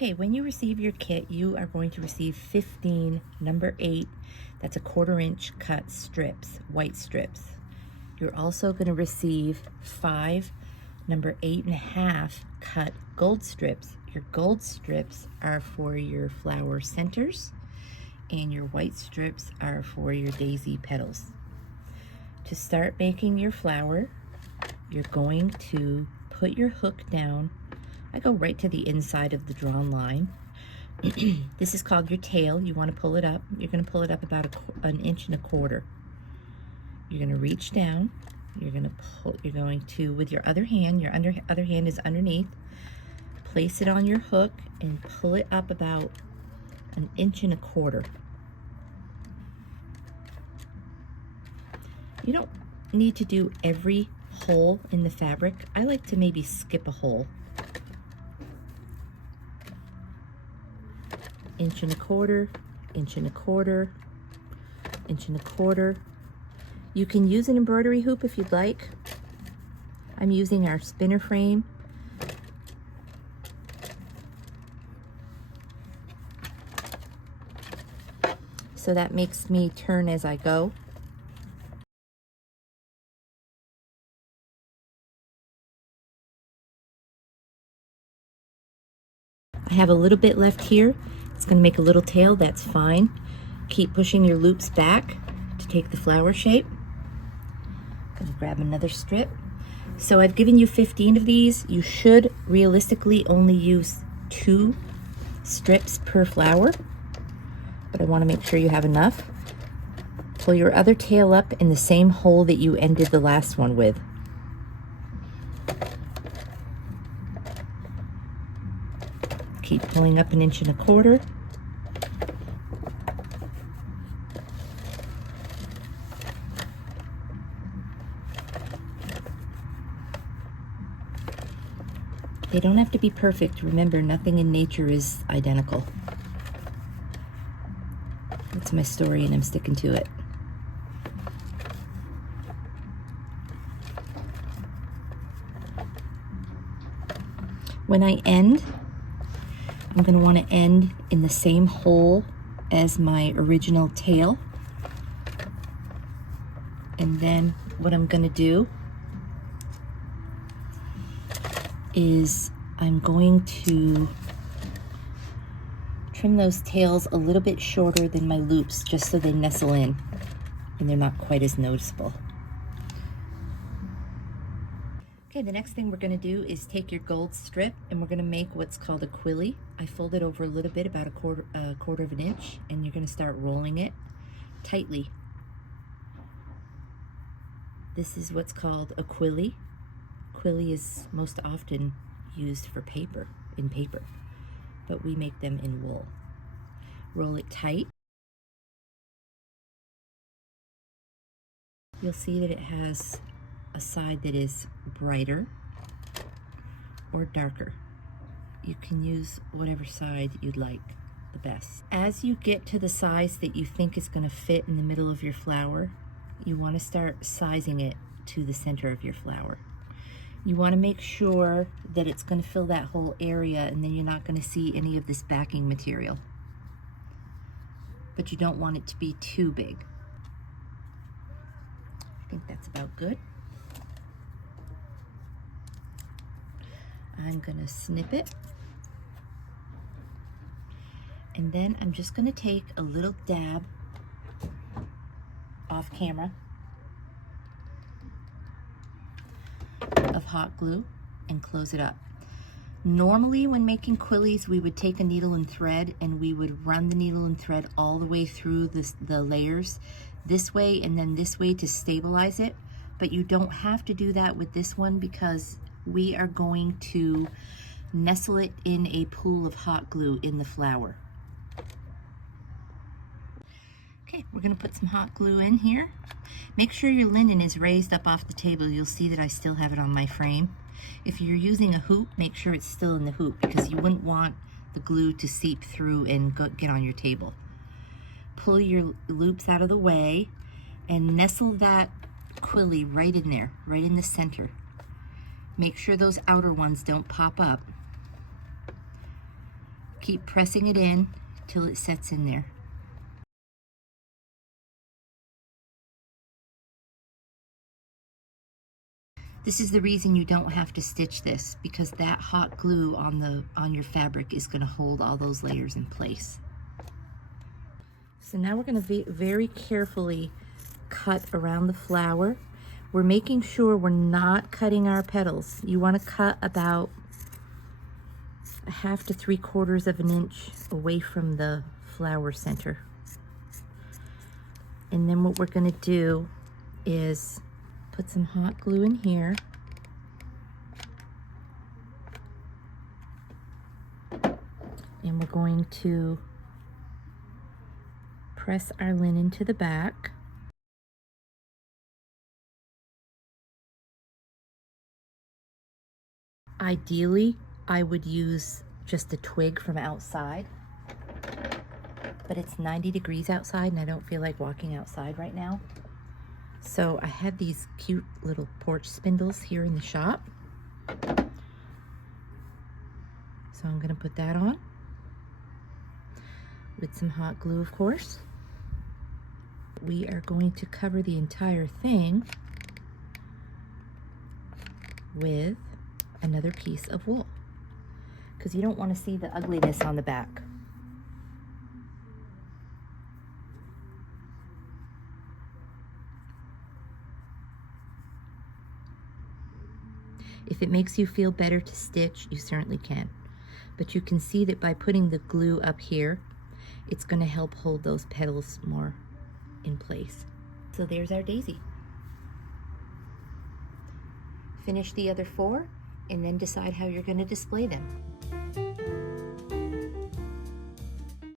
Okay, when you receive your kit, you are going to receive 15 number 8, that's a 1/4 inch cut strips, white strips. You're also going to receive 5 number 8.5 cut gold strips. Your gold strips are for your flower centers, and your white strips are for your daisy petals. To start making your flower, you're going to put your hook down. I go right to the inside of the drawn line. This is called your tail. You want to pull it up. You're going to pull it up about 1.25 inches. You're going to reach down. You're going to, with your other hand, your other hand is underneath, place it on your hook and pull it up about 1.25 inches. You don't need to do every hole in the fabric. I like to maybe skip a hole. 1.25 inches, 1.25 inches, 1.25 inches. You can use an embroidery hoop if you'd like. I'm using our spinner frame. So that makes me turn as I go. I have a little bit left here. It's going to make a little tail, that's fine. Keep pushing your loops back to take the flower shape. I'm going to grab another strip. So I've given you 15 of these. You should realistically only use 2 strips per flower, but I want to make sure you have enough. Pull your other tail up in the same hole that you ended the last one with. Keep pulling up 1.25 inches. They don't have to be perfect. Remember, nothing in nature is identical. That's my story and I'm sticking to it. When I end, I'm going to want to end in the same hole as my original tail. And then what I'm going to do is I'm going to trim those tails a little bit shorter than my loops, just so they nestle in and they're not quite as noticeable. Okay, the next thing we're going to do is take your gold strip and we're going to make what's called a quilly. I fold it over a little bit, about a quarter of an inch, and you're going to start rolling it tightly. This is what's called a quilly. Quilly is most often used for paper, but we make them in wool. Roll it tight. You'll see that it has a side that is brighter or darker. You can use whatever side you'd like the best. As you get to the size that you think is going to fit in the middle of your flower, you want to start sizing it to the center of your flower. You want to make sure that it's going to fill that whole area, and then you're not going to see any of this backing material. But you don't want it to be too big. I think that's about good. I'm going to snip it. And then I'm just going to take a little dab off camera of hot glue and close it up. Normally when making quillies, we would take a needle and thread and we would run the needle and thread all the way through the layers this way and then this way to stabilize it, but you don't have to do that with this one because we are going to nestle it in a pool of hot glue in the flower. Okay, we're going to put some hot glue in here. Make sure your linen is raised up off the table. You'll see that I still have it on my frame. If you're using a hoop, make sure it's still in the hoop because you wouldn't want the glue to seep through and get on your table. Pull your loops out of the way and nestle that quilly right in there, right in the center. Make sure those outer ones don't pop up. Keep pressing it in till it sets in there. This is the reason you don't have to stitch this, because that hot glue on your fabric is going to hold all those layers in place. So now we're going to very carefully cut around the flower. We're making sure we're not cutting our petals. You want to cut about 1/2 to 3/4 of an inch away from the flower center. And then what we're going to do is put some hot glue in here. And we're going to press our linen to the back. Ideally, I would use just a twig from outside, but it's 90 degrees outside and I don't feel like walking outside right now. So I had these cute little porch spindles here in the shop. So I'm going to put that on with some hot glue, of course. We are going to cover the entire thing with another piece of wool, because you don't want to see the ugliness on the back. If it makes you feel better to stitch, you certainly can. But you can see that by putting the glue up here, it's going to help hold those petals more in place. So there's our daisy. Finish the other 4 and then decide how you're going to display them.